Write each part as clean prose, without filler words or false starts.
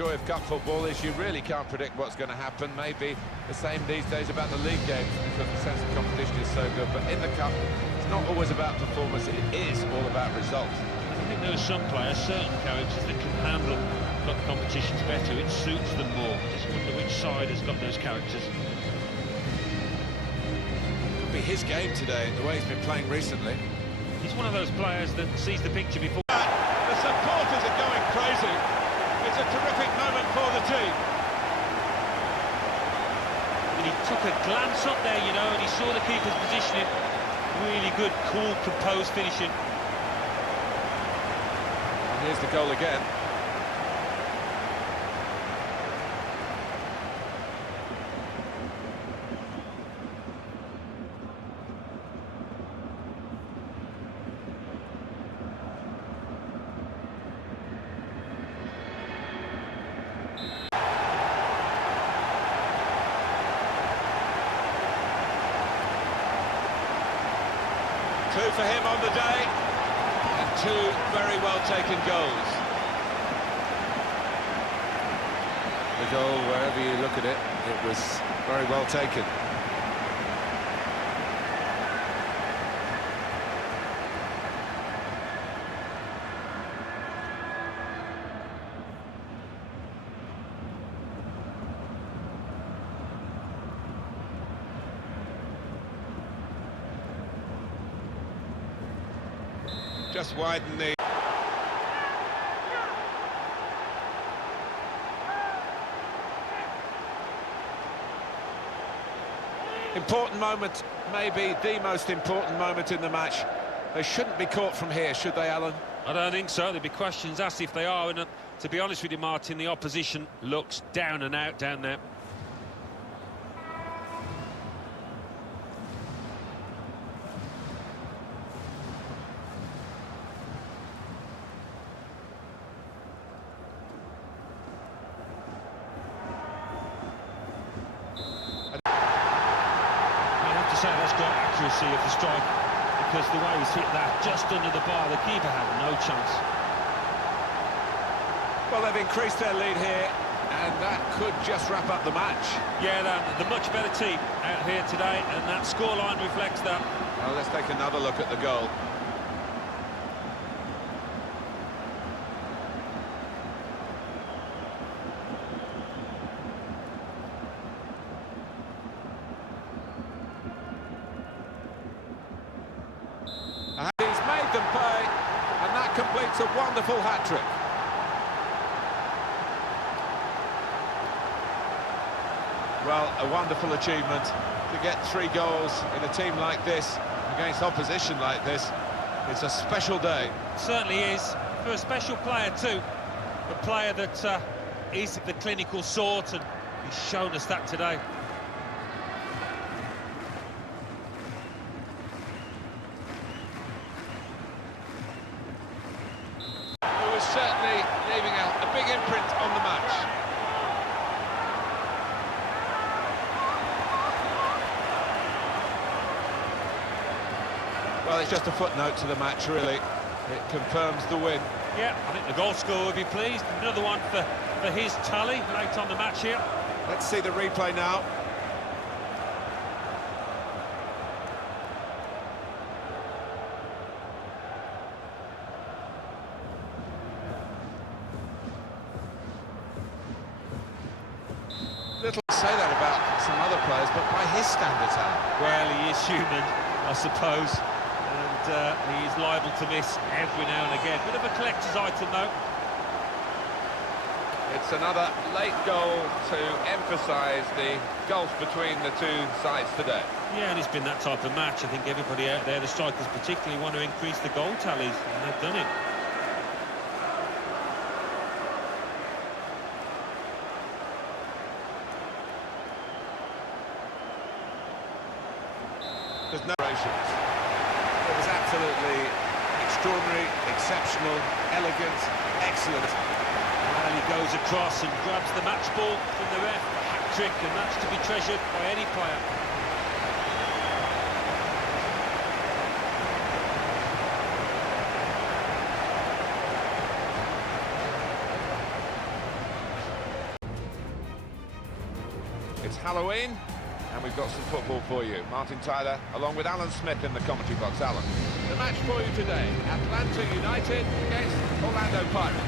joy of cup football is you really can't predict what's going to happen. Maybe the same these days about the league games because the sense of competition is so good. But in the cup, it's not always about performance, it is all about results. I think there are some players, certain characters that can handle cup competitions better. It suits them more. I just wonder which side has got those characters. Could be his game today, the way he's been playing recently. He's one of those players that sees the picture before. The supporters are going crazy. It's a terrific moment for the team. And he took a glance up there, you know, and he saw the keeper's positioning. Really good, cool, composed finishing. And here's the goal again. Two for him on the day, and two very well-taken goals. The goal, wherever you look at it, it was very well taken. Just widen the... Important moment, maybe the most important moment in the match. They shouldn't be caught from here, should they, Alan? I don't think so. There'll be questions asked if they are. And to be honest with you, Martin, the opposition looks down and out down there. Say that's got accuracy of the strike, because the way he's hit that just under the bar, the keeper had no chance. Well, they've increased their lead here, and that could just wrap up the match. Yeah, the much better team out here today, and that scoreline reflects that. Well, let's take another look at the goal. He's made them pay, and that completes a wonderful hat-trick. Well, a wonderful achievement to get 3 goals in a team like this, against opposition like this. It's a special day. It certainly is, for a special player too. A player that is of the clinical sort, and he's shown us that today. Certainly leaving a big imprint on the match. Well, it's just a footnote to the match, really. It confirms the win. Yeah, I think the goal scorer will be pleased. Another one for his tally late on the match here. Let's see the replay now. Little say that about some other players, but by his standards, Alan. Well, he is human, I suppose, and he is liable to miss every now and again. Bit of a collector's item, though. It's another late goal to emphasise the gulf between the two sides today. Yeah, and it's been that type of match. I think everybody out there, the strikers particularly, want to increase the goal tallies, and they've done it. There's no rations. It was absolutely extraordinary, exceptional, elegant, excellent. Well, he goes across and grabs the match ball from the ref, a hat-trick, and that's to be treasured by any player. It's Halloween, and we've got some football for you. Martin Tyler, along with Alan Smith in the commentary box. Alan. The match for you today, Atlanta United against Orlando Pirates.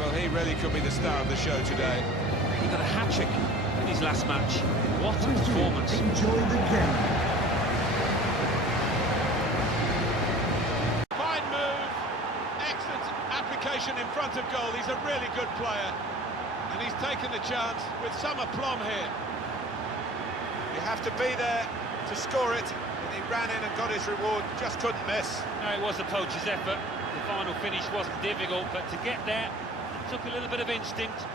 Well, he really could be the star of the show today. He got a hat-trick in his last match. What a performance. Enjoy the game. Fine move, excellent application in front of goal. He's a really good player, and he's taken the chance with some aplomb here. You have to be there to score it, and he ran in and got his reward, just couldn't miss. No, it was the poacher's effort. The final finish wasn't difficult, but to get there, it took a little bit of instinct.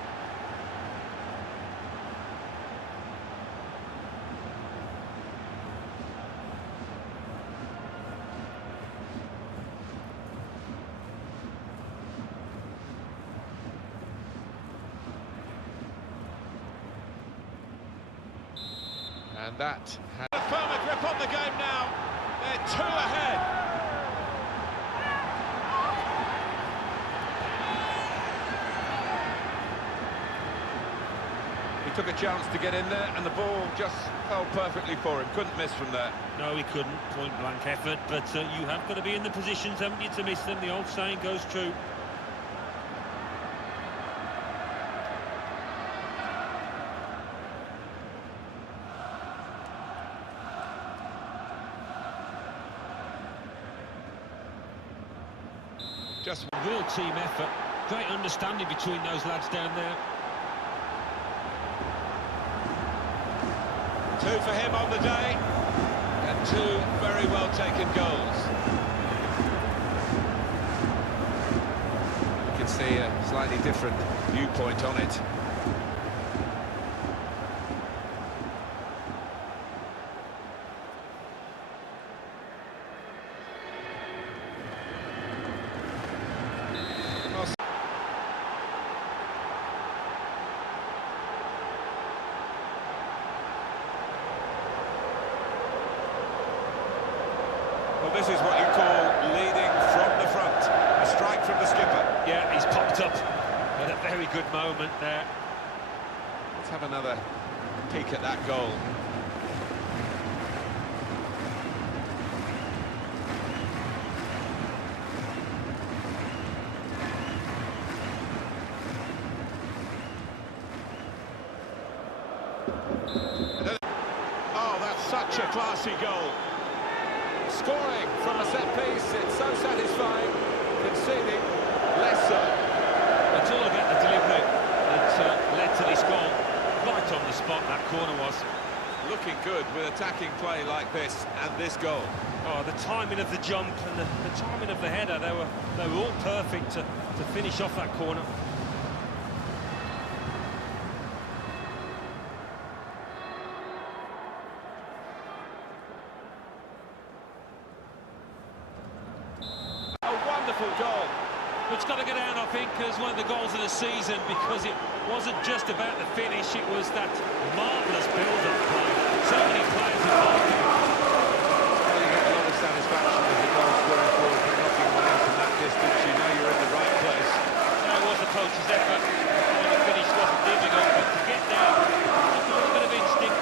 And that had a firmer grip on the game now. They're 2 ahead. He took a chance to get in there, and the ball just fell perfectly for him. Couldn't miss from there. No, he couldn't. Point-blank effort, but you have got to be in the positions, haven't you, to miss them? The old saying goes true. Just Real team effort. Great understanding between those lads down there. 2 for him on the day, and 2 very well taken goals. You can see a slightly different viewpoint on it. Well, this is what you call leading from the front. A strike from the skipper. Yeah, he's popped up at a very good moment there. Let's have another peek at that goal. Oh, that's such a classy goal. Scoring from a set piece, it's so satisfying. Conceding, less so. It's all about the delivery that led to this goal. Right on the spot, that corner was. Looking good with attacking play like this and this goal. Oh, the timing of the jump and the timing of the header, they were all perfect to finish off that corner. Goal. It's got to go down, I think, as one of the goals of the season, because it wasn't just about the finish, it was that marvellous build-up play. So many players involved in it. Well, you get a lot of satisfaction as the goal scoring forward, but knocking one in from that distance, you know you're in the right place. No, it was the coach's effort. The finish wasn't difficult, but to get there, took a little bit of instinct.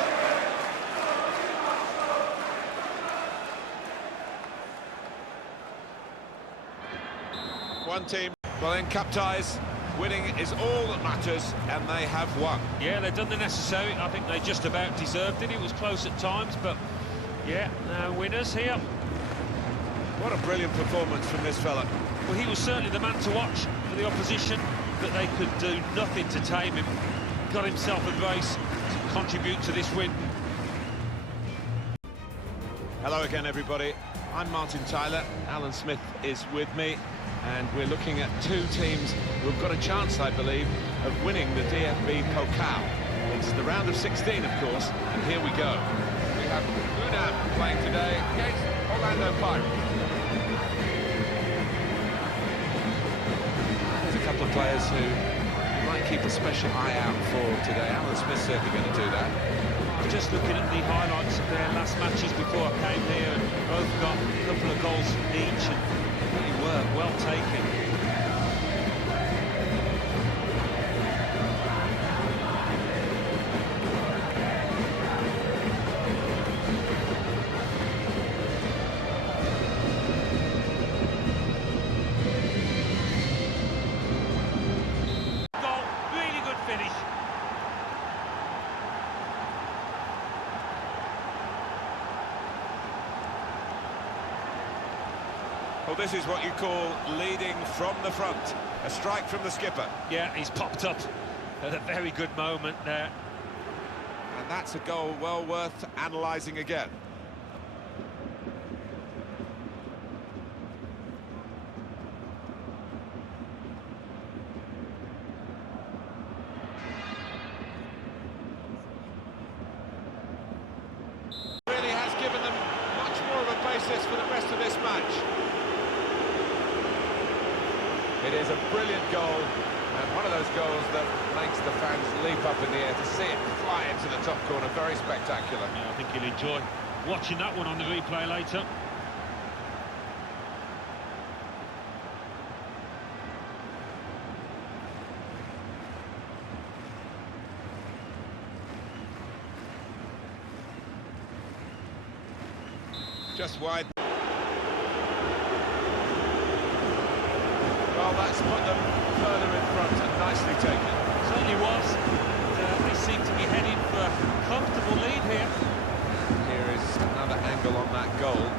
One team, well, in cup ties, winning is all that matters, and they have won. Yeah, they've done the necessary. I think they just about deserved it. It was close at times, but yeah, winners here. What a brilliant performance from this fella. Well, he was certainly the man to watch for the opposition, but they could do nothing to tame him. Got himself a brace to contribute to this win. Hello again, everybody. I'm Martin Tyler. Alan Smith is with me. And we're looking at 2 teams who've got a chance, I believe, of winning the DFB Pokal. It's the round of 16, of course, and here we go. We have Unam playing today against Orlando Pirates. There's a couple of players who you might keep a special eye out for today. Alan Smith's certainly going to do that. Just looking at the highlights of their last matches before I came here, and both got goals each, and really were well taken. Goal, really good finish. Well, this is what you call leading from the front. A strike from the skipper. Yeah, he's popped up at a very good moment there. And that's a goal well worth analysing again. Really has given them much more of a basis for the rest of this match. It is a brilliant goal, and one of those goals that makes the fans leap up in the air to see it fly into the top corner. Very spectacular. Yeah, I think you'll enjoy watching that one on the replay later. Just wide. Well, that's put them further in front and nicely taken. Certainly was. They seem to be heading for a comfortable lead here. Here is another angle on that goal.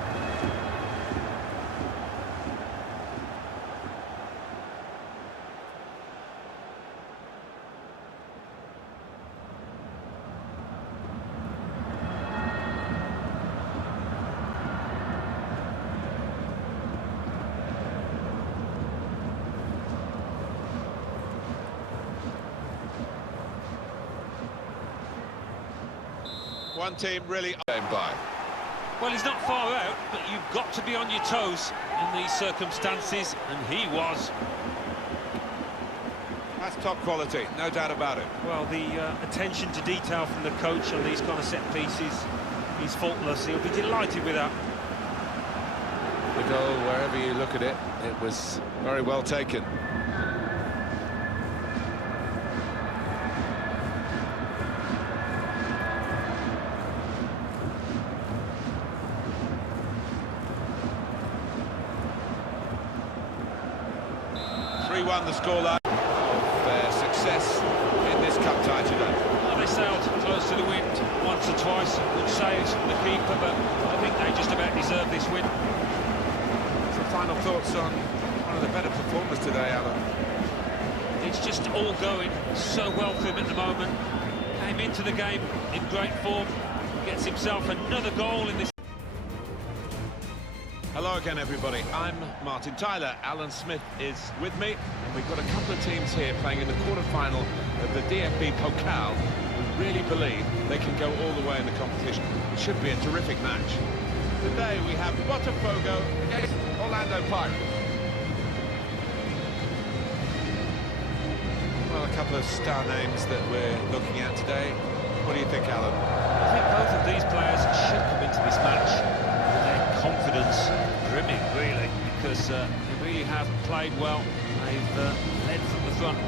One team really going by. Well, he's not far out, but you've got to be on your toes in these circumstances, and he was. That's top quality, no doubt about it. Well, the attention to detail from the coach on these kind of set pieces is faultless. He'll be delighted with that. The goal, wherever you look at it, it was very well taken. Won the scoreline of their success in this cup tie today. Well, they sailed close to the wind once or twice. Good saves from the keeper, but I think they just about deserve this win. Some final thoughts on one of the better performers today, Alan? It's just all going so well for him at the moment. Came into the game in great form, gets himself another goal in this. Hello again, everybody. I'm Martin Tyler. Alan Smith is with me, and we've got a couple of teams here playing in the quarter-final of the DFB Pokal who really believe they can go all the way in the competition. It should be a terrific match. Today we have Botafogo against Orlando Pirates. Well, a couple of star names that we're looking at today. What do you think, Alan? I think both of these players should come into this match with their confidence brimming, really, because they really have played well. They've led from the front.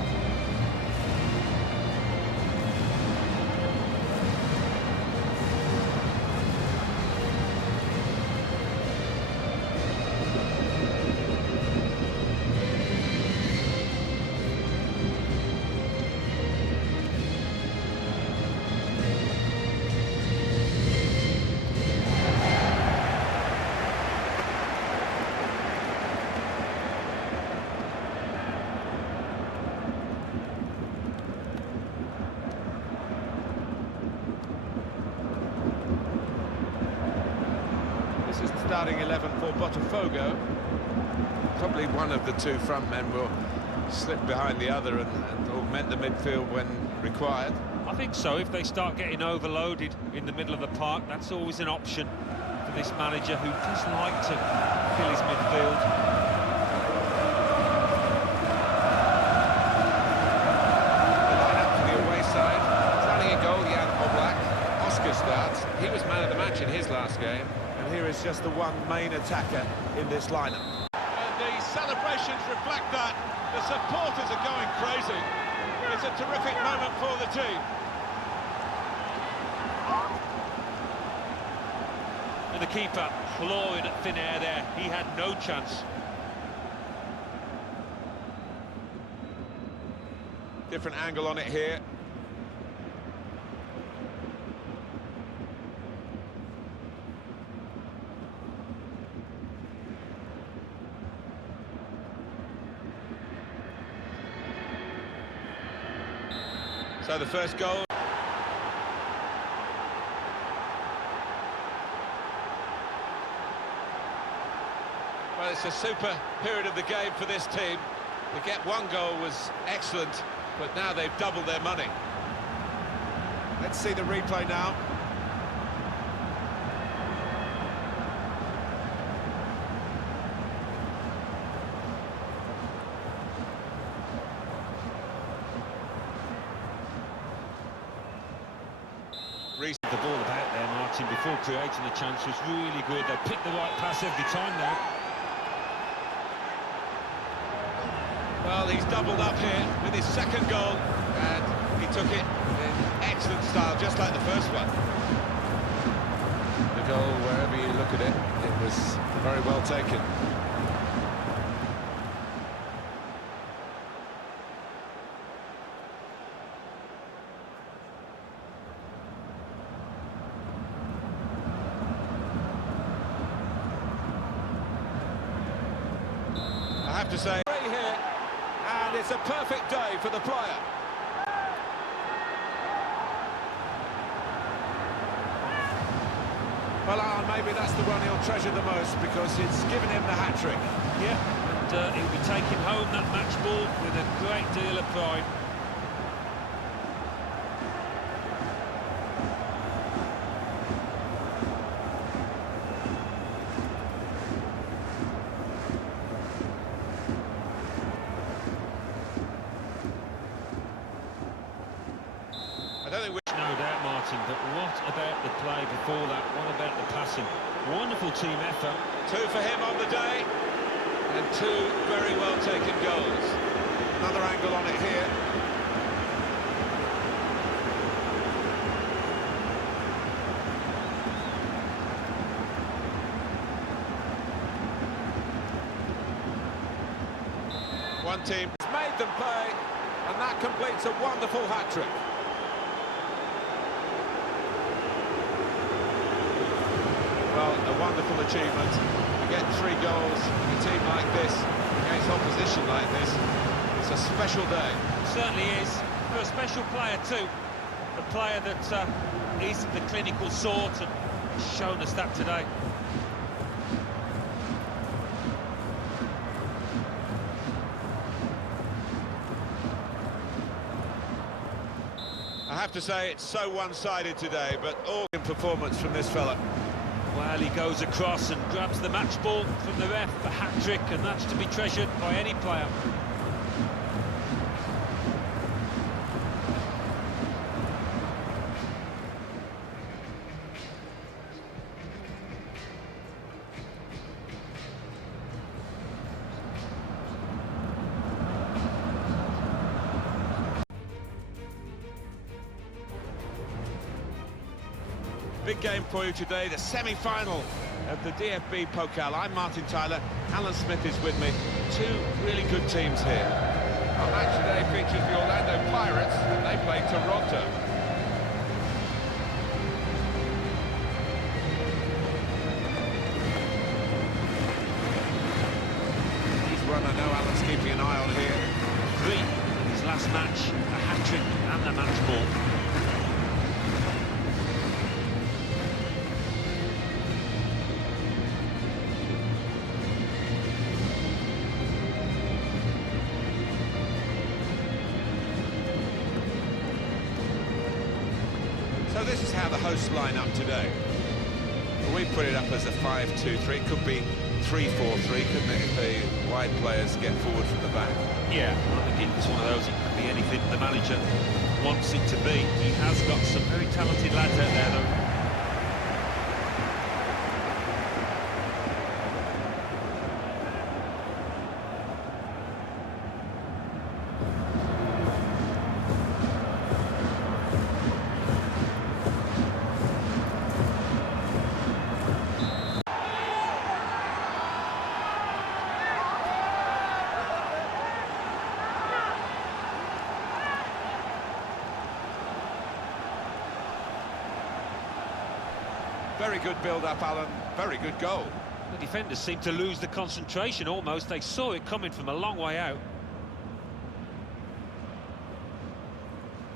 Starting 11 for Botafogo. Probably one of the two front men will slip behind the other and augment the midfield when required. I think so. If they start getting overloaded in the middle of the park, that's always an option for this manager, who does like to fill his midfield. He was man of the match in his last game. And here is just the one main attacker in this lineup. And the celebrations reflect that. The supporters are going crazy. It's a terrific moment for the team. And the keeper clawing at thin air there. He had no chance. Different angle on it here. So the first goal. Well, it's a super period of the game for this team. To get one goal was excellent, but now they've doubled their money. Let's see the replay now. The ball about there, Martin, before creating the chance was really good. They picked the right pass every time now. Well, he's doubled up here with his second goal, and he took it in excellent style, just like the first one. The goal, wherever you look at it, it was very well taken. I have to say, here, and it's a perfect day for the player. Well, Alan, maybe that's the one he'll treasure the most because it's given him the hat-trick. Yeah, and he'll be taking home that match ball with a great deal of pride. I don't think we... No doubt, Martin, but what about the play before that? What about the passing? Wonderful team effort. Two for him on the day, and two very well taken goals. Another angle on it here. One team has made them pay, and that completes a wonderful hat-trick. Well, a wonderful achievement. To get 3 goals in a team like this, against opposition like this, it's a special day. It certainly is. For a special player too. A player that is the clinical sort and has shown us that today. I have to say, it's so one-sided today, but all in performance from this fella. Well, he goes across and grabs the match ball from the ref, a hat-trick, and that's to be treasured by any player. Big game for you today, the semi-final of the DFB Pokal. I'm Martin Tyler, Alan Smith is with me. Two really good teams here. Our match today features the Orlando Pirates, and they play Toronto. He's one I know Alan's keeping an eye on here. 3 in his last match, a hat-trick and the match ball. So this is how the hosts line up today. Well, we put it up as a 5-2-3. It could be 3-4-3, couldn't it, if the wide players get forward from the back? Yeah, I think it's one of those. It could be anything the manager wants it to be. He has got some very talented lads out there, though. Very good build-up, Alan. Very good goal. The defenders seemed to lose the concentration almost. They saw it coming from a long way out.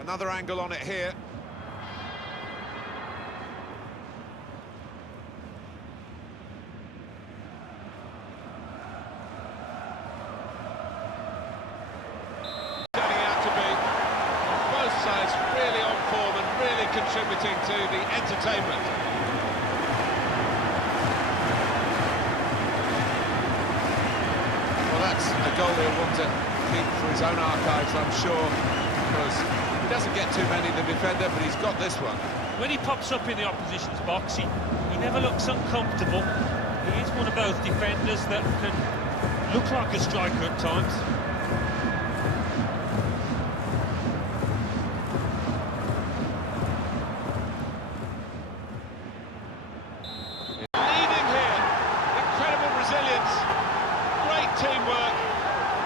Another angle on it here. Turning out to be both sides really on form and really contributing to the entertainment. Well, that's a goal he'll want to keep for his own archives, I'm sure, because he doesn't get too many, the defender, but he's got this one. When he pops up in the opposition's box, he never looks uncomfortable. He is one of those defenders that can look like a striker at times. Leading here, incredible resilience, great teamwork,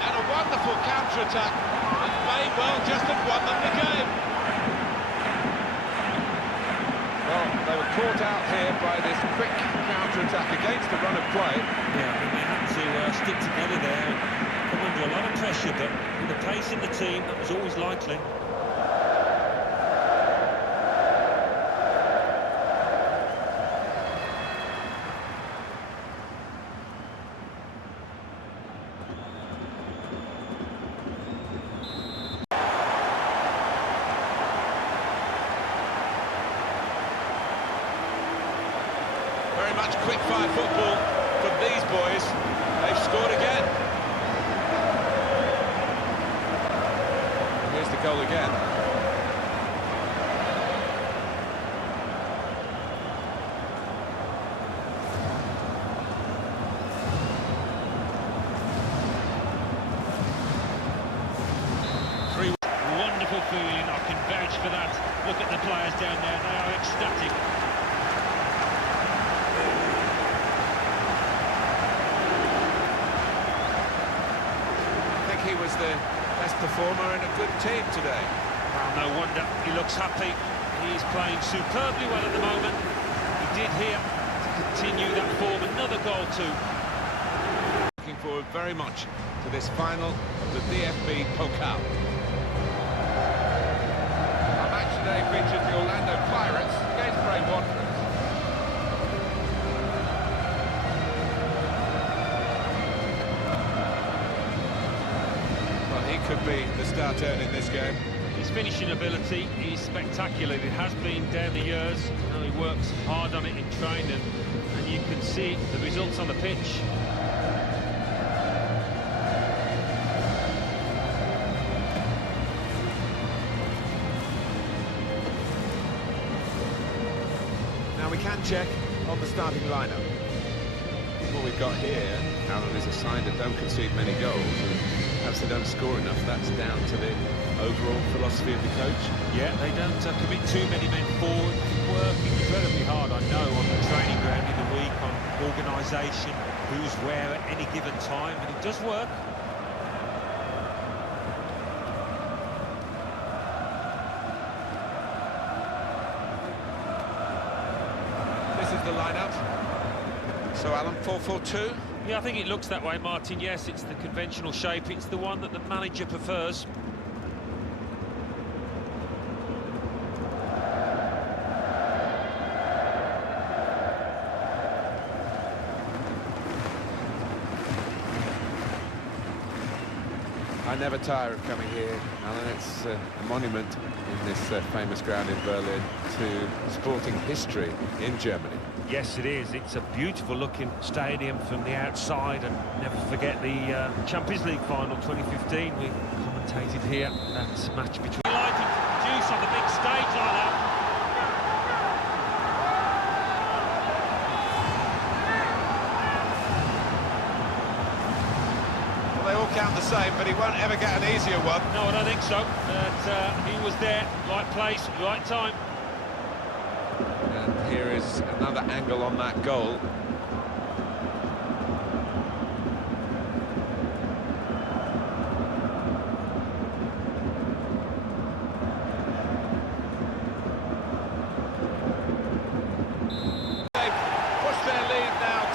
and a wonderful counter-attack that may well just have won them the game. Well, they were caught out here by this quick counter-attack against the run of play. Yeah, I mean, they had to stick together there and come under a lot of pressure, but with the pace in the team, that was always likely. Very much quick-fire football from these boys. They've scored again. Here's the goal again. Wonderful feeling, I can vouch for that. Look at the players down there, they are ecstatic. He was the best performer in a good team today. Well, no wonder he looks happy. He's playing superbly well at the moment. He did here to continue that form. Another goal too. Looking forward very much to this final of the DFB Pokal. Our match today features the Orlando Pirates against Brave Wanderers. Could be the star turn in this game. His finishing ability is spectacular. It has been down the years. Now he works hard on it in training, and you can see the results on the pitch. Now we can check on the starting lineup. What we've got here, Alan, is a side that don't concede many goals. Perhaps they don't score enough. That's down to the overall philosophy of the coach. Yeah, they don't commit too many men forward. They work incredibly hard, I know, on the training ground in the week, on organisation, who's where at any given time, and it does work. This is the lineup. So, Alan, 4-4-2? Yeah, I think it looks that way, Martin. Yes, it's the conventional shape. It's the one that the manager prefers. I never tire of coming here, Alan. It's a monument in this famous ground in Berlin to sporting history in Germany. Yes, it is. It's a beautiful-looking stadium from the outside, and never forget the Champions League final 2015. We commentated here that match between. Delighted to produce on the big stage like that. Well, they all count the same, but he won't ever get an easier one. No, I don't think so. But he was there, right place, right time. And here is another angle on that goal.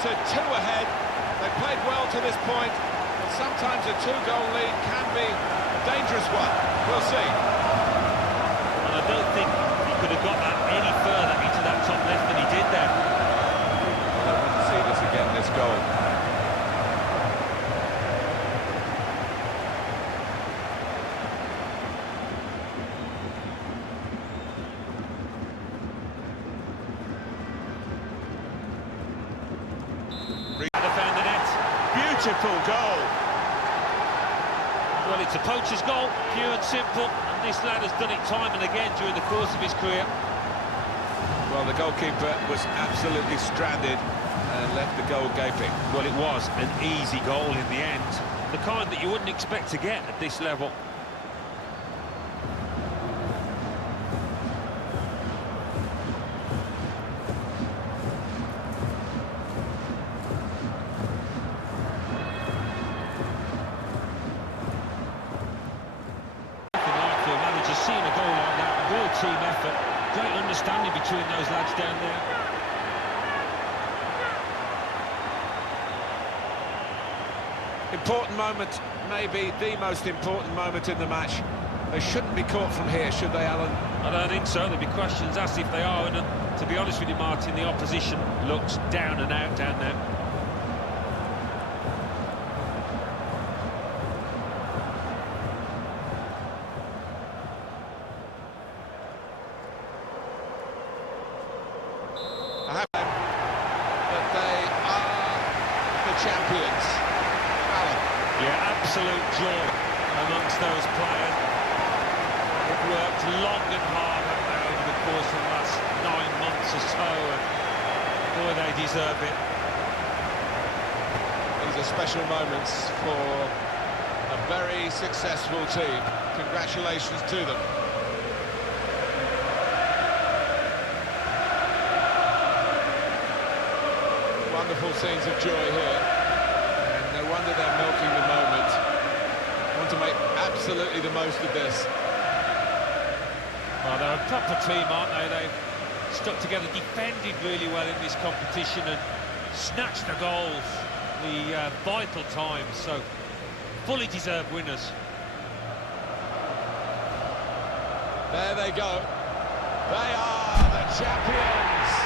to 2 ahead. They played well to this point, but sometimes a 2-goal lead can be a dangerous one. We'll see. And I don't think he could have got that any further into that top left than he did there. Well, I want to see this again, this goal. Found the net. Beautiful goal. Well, it's a poacher's goal, pure and simple, and this lad has done it time and again during the course of his career. Well, the goalkeeper was absolutely stranded and left the goal gaping. Well, it was an easy goal in the end, the kind that you wouldn't expect to get at this level. Seeing a goal like that, real team effort, great understanding between those lads down there. Important moment, maybe the most important moment in the match. They shouldn't be caught from here, should they, Alan? I don't think so. There'll be questions asked if they are, and to be honest with you, Martin, the opposition looks down and out down there. But they are the champions. Alan. Yeah, absolute joy amongst those players. They've worked long and hard over the course of the last 9 months or so, and boy, they deserve it. These are special moments for a very successful team. Congratulations to them. Wonderful scenes of joy here, and no wonder they're milking the moment. Want to make absolutely the most of this. Well, they're a proper team, aren't they? They've stuck together, defended really well in this competition and snatched the goals, the vital times, so fully deserved winners. There they go. They are the champions.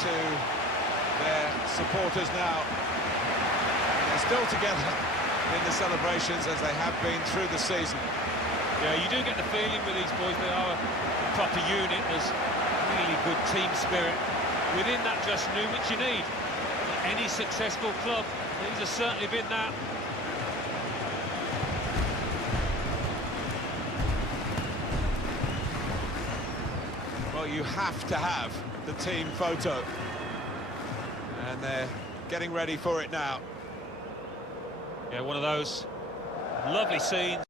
To their supporters now. They're still together in the celebrations as they have been through the season. Yeah, you do get the feeling with these boys, they are a proper unit. There's really good team spirit within that dressing room, which you need. Any successful club, these have certainly been that. Well, you have to have the team photo, and they're getting ready for it now. Yeah, one of those lovely scenes.